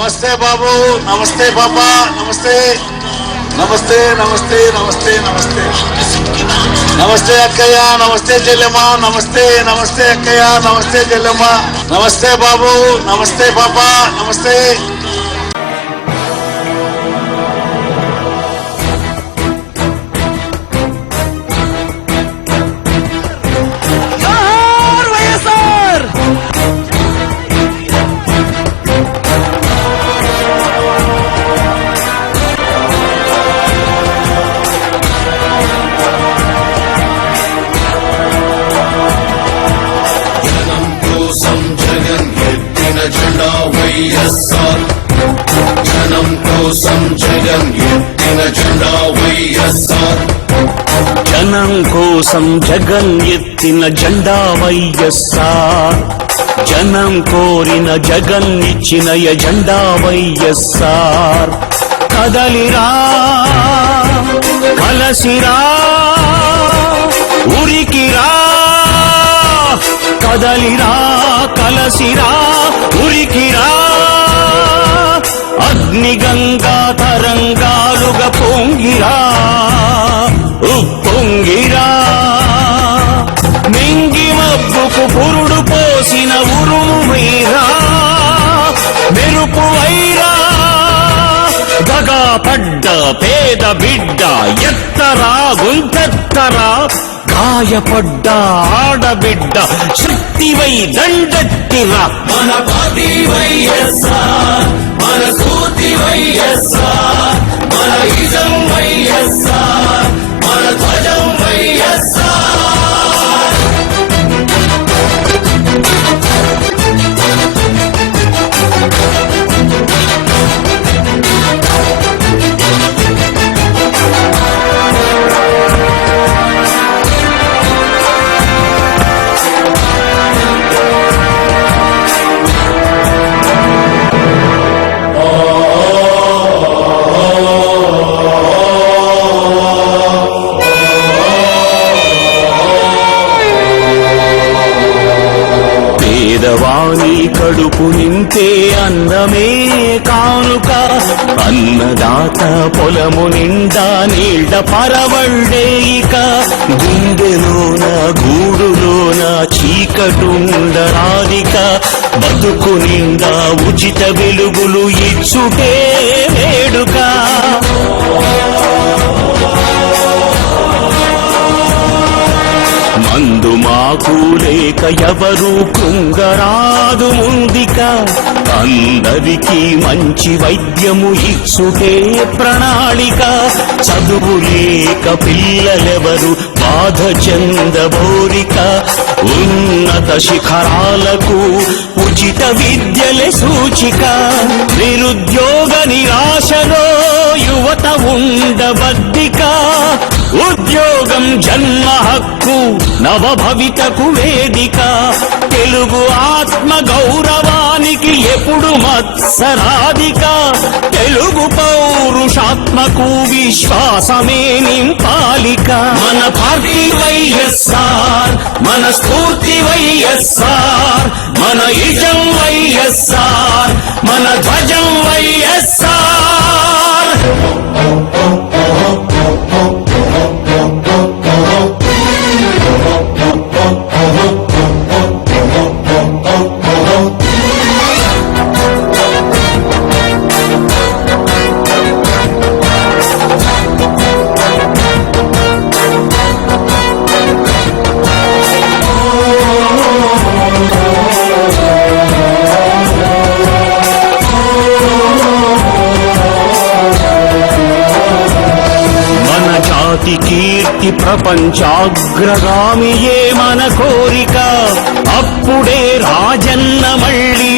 నమస్తే బాబు, నమస్తే పాపా, నమస్తే నమస్తే నమస్తే నమస్తే నమస్తే నమస్తే అక్కయ్య, నమస్తే చెల్లెమ్మ, నమస్తే నమస్తే అక్కయ్య, నమస్తే చెల్లెమ్మ, నమస్తే బాబు, నమస్తే పాపా, నమస్తే. జనం కోసం జగన్ ఎత్తిన జెండా వైఎస్ఆర్. జనం కోసం జగన్ ఎత్తిన జెండా వైఎస్ఆర్. జనం కోరిన జగన్ ఇచ్చిన ఎజెండా వైఎస్ఆర్. కదలిరా కలసిరా ఉరికిరా, కదలిరా కలసిరా ఉరికిరా, అగ్నిగంగా తరంగాలుగా పొంగిరా ఉప్పొంగిరా, మింగి మబ్బుకు పురుడు పోసిన ఉరుము వీరా, మెరుపు వైరా, దగా పడ్డ పేద బిడ్డ ఎత్తరా గుంతెత్తరా, గాయపడ్డ ఆడబిడ్డ శక్తివై దండెత్తిరా. మన పార్టీ వైఎస్ఆర్, మన స్ఫూర్తి వైఎస్ఆర్, మన ఇజం వైఎస్ఆర్, మన ధ్వజం వైఎస్ఆర్. పేదవాణి కడుపు నింపే అన్నమే కానుక, అన్నదాత పొలము నిండా నీళ్ల పరవళ్ళే ఇక, గుండెలోన గూడులోన చీకటుండరాదిక, బతుకు నిండా ఉచిత వెలుగులు ఇచ్చుటే వేడుక. మందు మాకు లేక ఎవరు కృంగరాదు ముందిక, అందరికీ మంచి వైద్యము ఇచ్చుటే ప్రణాళిక, చదువు లేక పిల్లలెవరు బాధ చెందబోరిక, ఉన్నత శిఖరాలకు ఉచిత విద్యలే సూచిక, నిరుద్యోగ నిరాశలో యువత ఉండబద్దిక, ఉద్యోగం జన్మ హక్కు నవభవితకు వేదిక, తెలుగు ఆత్మ గౌరవానికి ఎప్పుడు మత్సరాధిక, తెలుగు పౌరుషాత్మకు విశ్వాసమే నింపాలిక. మన పార్టీ వైఎస్ఆర్, మన స్ఫూర్తి వైఎస్ఆర్, మన ఇజం వైఎస్ఆర్, మన ధ్వజం వైఎస్ఆర్. కీర్తి ప్రపంచాగ్రగామియే మన కోరిక, అప్పుడే రాజన్న మళ్ళీ